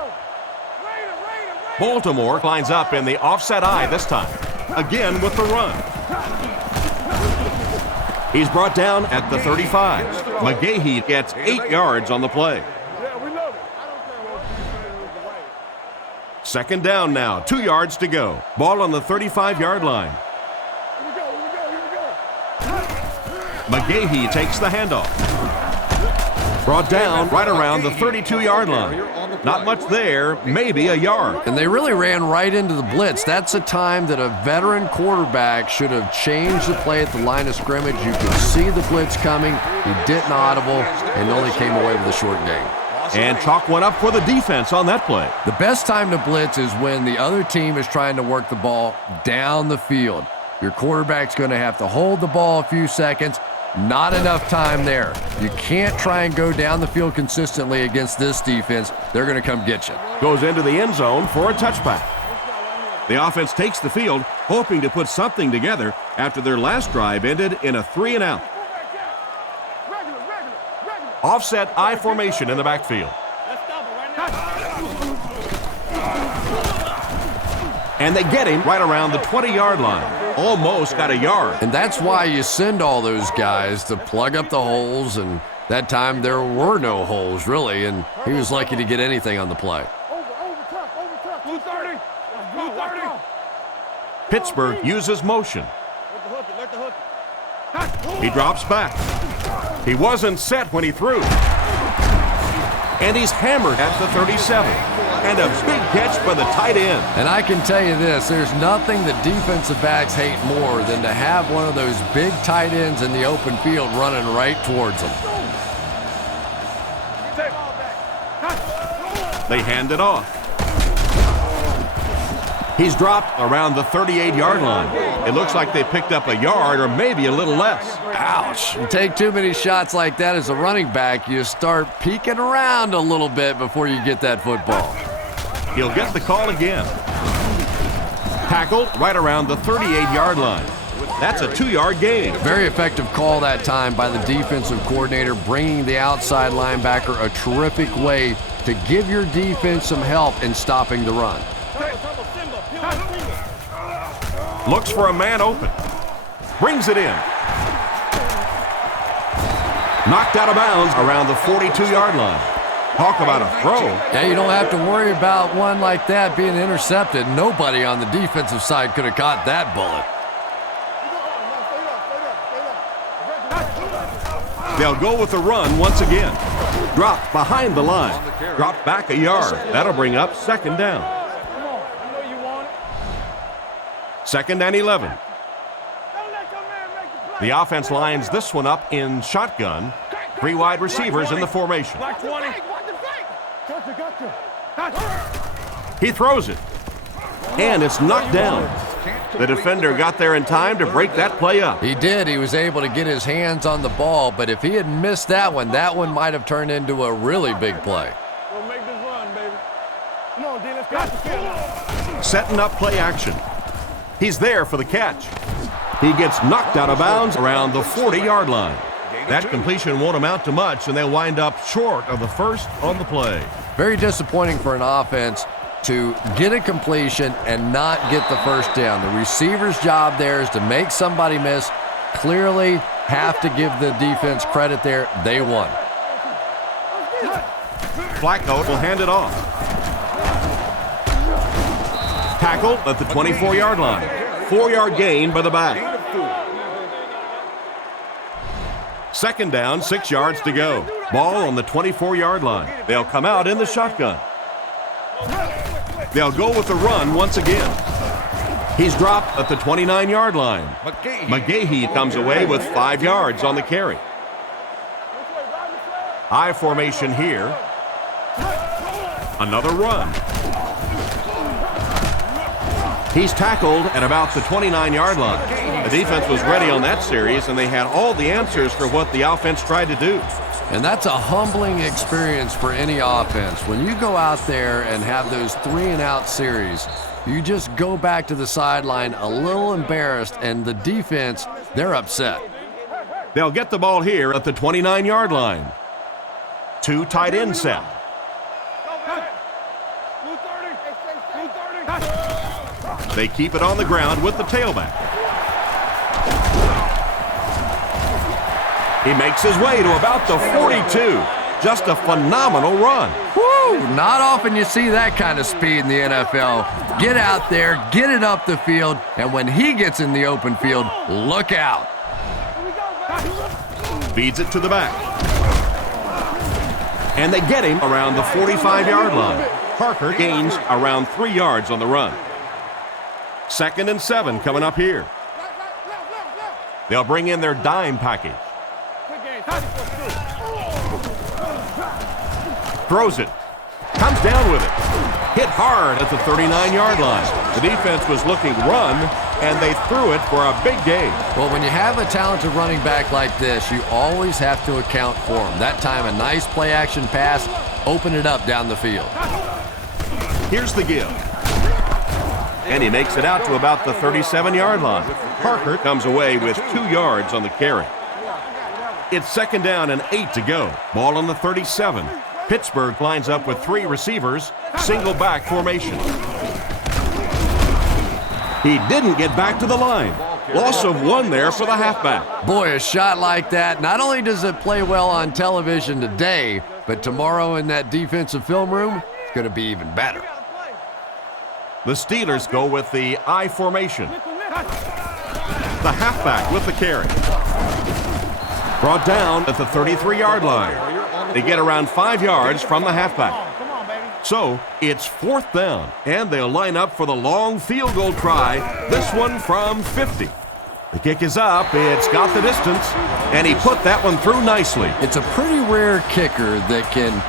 Baltimore lines up in the offset eye this time. Again with the run. He's brought down at the 35. McGahee gets 8 yards on the play. Second down now, 2 yards to go. Ball on the 35-yard line. McGahee takes the handoff. Brought down right around the 32-yard line. Not much there, maybe a yard. And they really ran right into the blitz. That's a time that a veteran quarterback should have changed the play at the line of scrimmage. You could see the blitz coming. He didn't audible and only came away with a short gain. And chalk one up for the defense on that play. The best time to blitz is when the other team is trying to work the ball down the field. Your quarterback's going to have to hold the ball a few seconds, Not enough time there. You can't try and go down the field consistently against this defense. They're going to come get you. Goes into the end zone for a touchback. The offense takes the field, hoping to put something together after their last drive ended in a 3-and-out. Offset I formation in the backfield. And they get him right around the 20-yard line. Almost got a yard. And that's why you send all those guys to plug up the holes, and that time there were no holes, really, and he was lucky to get anything on the play. Pittsburgh uses motion. He drops back. He wasn't set when he threw. And he's hammered at the 37. And a big catch by the tight end. And I can tell you this, there's nothing that defensive backs hate more than to have one of those big tight ends in the open field running right towards them. They hand it off. He's dropped around the 38-yard line. It looks like they picked up a yard or maybe a little less. Ouch. You take too many shots like that as a running back, you start peeking around a little bit before you get that football. He'll get the call again. Tackled right around the 38-yard line. That's a 2-yard gain. Very effective call that time by the defensive coordinator, bringing the outside linebacker a terrific way to give your defense some help in stopping the run. Looks for a man open. Brings it in. Knocked out of bounds around the 42-yard line. Talk about a throw. Yeah, you don't have to worry about one like that being intercepted. Nobody on the defensive side could have caught that bullet. They'll go with the run once again. Dropped behind the line. Dropped back a yard. That'll bring up second down. 2nd and 11. The offense lines this one up in shotgun. 3 wide receivers in the formation. He throws it. And it's knocked down. The defender got there in time to break that play up. He did. He was able to get his hands on the ball, but if he had missed that one might have turned into a really big play. Setting up play action. He's there for the catch. He gets knocked out of bounds around the 40-yard line. That completion won't amount to much, and they'll wind up short of the first on the play. Very disappointing for an offense to get a completion and not get the first down. The receiver's job there is to make somebody miss. Clearly have to give the defense credit there. They won. Flacco will hand it off. Tackled at the 24-yard line. 4-yard gain by the back. 2nd down, 6 yards to go. Ball on the 24-yard line. They'll come out in the shotgun. They'll go with the run once again. He's dropped at the 29-yard line. McGahee comes away with 5 yards on the carry. I formation here. Another run. He's tackled at about the 29-yard line. The defense was ready on that series, and they had all the answers for what the offense tried to do. And that's a humbling experience for any offense. When you go out there and have those 3-and-out series, you just go back to the sideline a little embarrassed, and the defense, they're upset. They'll get the ball here at the 29-yard line. 2 tight end set. They keep it on the ground with the tailback. He makes his way to about the 42. Just a phenomenal run. Woo! Not often you see that kind of speed in the NFL. Get out there, get it up the field, and when he gets in the open field, look out. Feeds it to the back. And they get him around the 45-yard line. Parker gains around 3 yards on the run. 2nd and 7 coming up here. They'll bring in their dime package. Throws it. Comes down with it. Hit hard at the 39-yard line. The defense was looking run, and they threw it for a big gain. Well, when you have a talented running back like this, you always have to account for him. That time, a nice play-action pass opened it up down the field. Here's the give. And he makes it out to about the 37-yard line. Parker comes away with 2 yards on the carry. It's 2nd down and 8 to go. Ball on the 37. Pittsburgh lines up with 3 receivers, single back formation. He didn't get back to the line. Loss of 1 there for the halfback. Boy, a shot like that, not only does it play well on television today, but tomorrow in that defensive film room, it's going to be even better. The Steelers go with the I formation. The halfback with the carry. Brought down at the 33-yard line. They get around 5 yards from the halfback. So it's 4th down, and they'll line up for the long field goal try, this one from 50. The kick is up, it's got the distance, and he put that one through nicely. It's a pretty rare kicker that can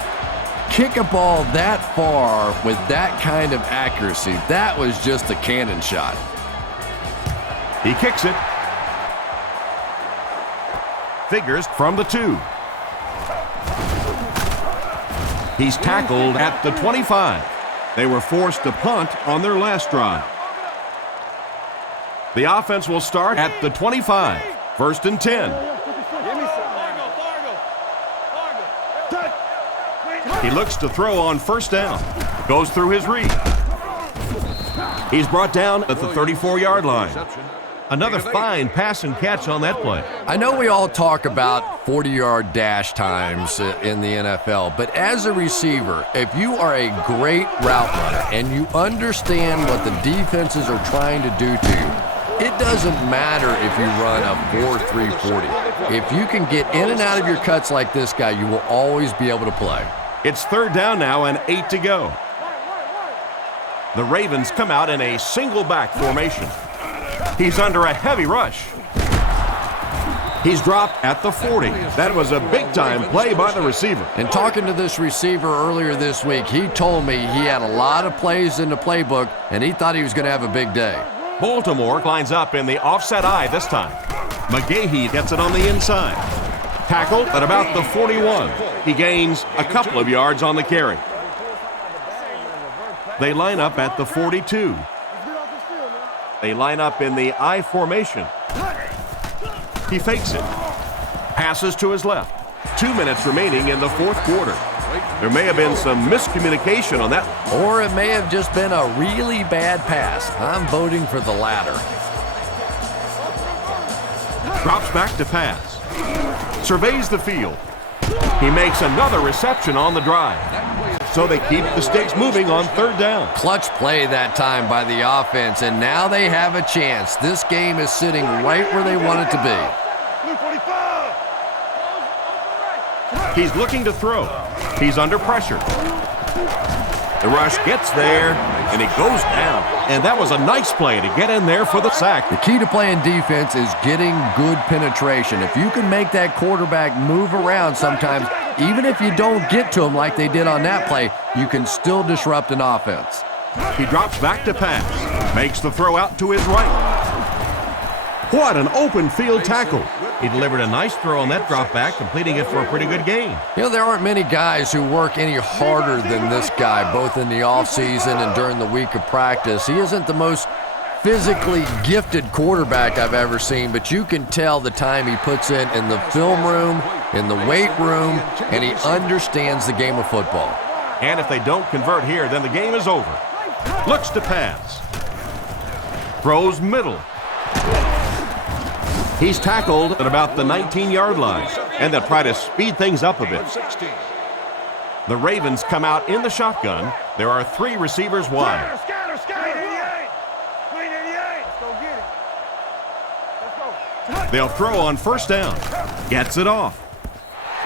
kick a ball that far with that kind of accuracy. That was just a cannon shot. He kicks it. Figures from the 2. He's tackled at the 25. They were forced to punt on their last drive. The offense will start at the 25. 1st and 10. He looks to throw on 1st down. Goes through his read. He's brought down at the 34-yard line. Another fine pass and catch on that play. I know we all talk about 40-yard dash times in the NFL, but as a receiver, if you are a great route runner and you understand what the defenses are trying to do to you, it doesn't matter if you run a 4.3 40. If you can get in and out of your cuts like this guy, you will always be able to play. It's 3rd down now and 8 to go. The Ravens come out in a single back formation. He's under a heavy rush. He's dropped at the 40. That was a big-time play by the receiver. And talking to this receiver earlier this week, he told me he had a lot of plays in the playbook, and he thought he was going to have a big day. Baltimore lines up in the offset I this time. McGahee gets it on the inside. Tackled at about the 41. He gains a couple of yards on the carry. They line up at the 42. They line up in the I formation. He fakes it. Passes to his left. 2 minutes remaining in the 4th quarter. There may have been some miscommunication on that. Or it may have just been a really bad pass. I'm voting for the latter. Drops back to pass. Surveys the field. He makes another reception on the drive. So they keep the sticks moving on 3rd down. Clutch play that time by the offense, and now they have a chance. This game is sitting right where they want it to be. He's looking to throw. He's under pressure. The rush gets there, and it goes down. And that was a nice play to get in there for the sack. The key to playing defense is getting good penetration. If you can make that quarterback move around sometimes, even if you don't get to him like they did on that play, you can still disrupt an offense. He drops back to pass. Makes the throw out to his right. What an open field tackle. He delivered a nice throw on that drop back, completing it for a pretty good gain. You know, there aren't many guys who work any harder than this guy, both in the offseason and during the week of practice. He isn't the most physically gifted quarterback I've ever seen, but you can tell the time he puts in the film room, in the weight room, and he understands the game of football. And if they don't convert here, then the game is over. Looks to pass. Throws middle. He's tackled at about the 19-yard line, and they'll try to speed things up a bit. The Ravens come out in the shotgun. There are 3 receivers wide. They'll throw on 1st down. Gets it off.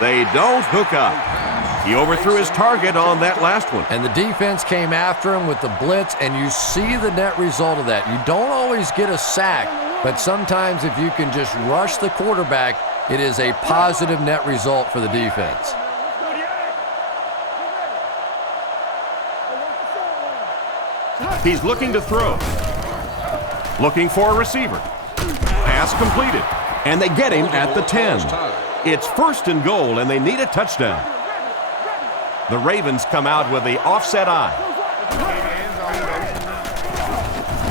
They don't hook up. He overthrew his target on that last one. And the defense came after him with the blitz, and you see the net result of that. You don't always get a sack, but sometimes if you can just rush the quarterback, it is a positive net result for the defense. He's looking to throw. Looking for a receiver. Pass completed. And they get him at the 10. It's 1st and goal, and they need a touchdown. The Ravens come out with the offset eye.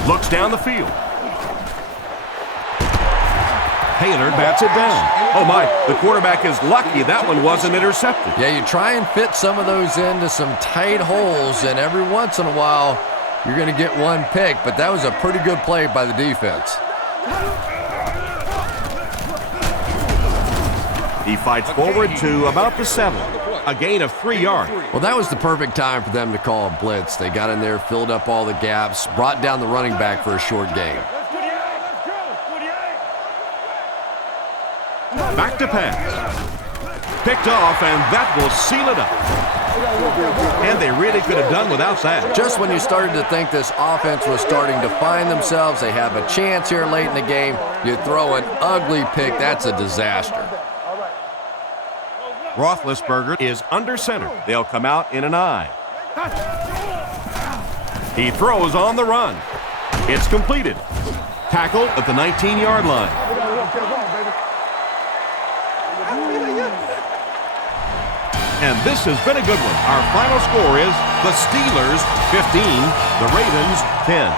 Looks down the field. Taylor bats it down. Oh my, the quarterback is lucky that one wasn't intercepted. Yeah, you try and fit some of those into some tight holes, and every once in a while, you're going to get one pick, but that was a pretty good play by the defense. He fights forward to about the 7. A gain of 3 yards. Well, that was the perfect time for them to call a blitz. They got in there, filled up all the gaps, brought down the running back for a short gain. Back to pass. Picked off, and that will seal it up. And they really could have done without that. Just when you started to think this offense was starting to find themselves, they have a chance here late in the game, you throw an ugly pick. That's a disaster. Roethlisberger is under center. They'll come out in an eye. He throws on the run. It's completed. Tackled at the 19-yard line. And this has been a good one. Our final score is the Steelers 15, the Ravens 10.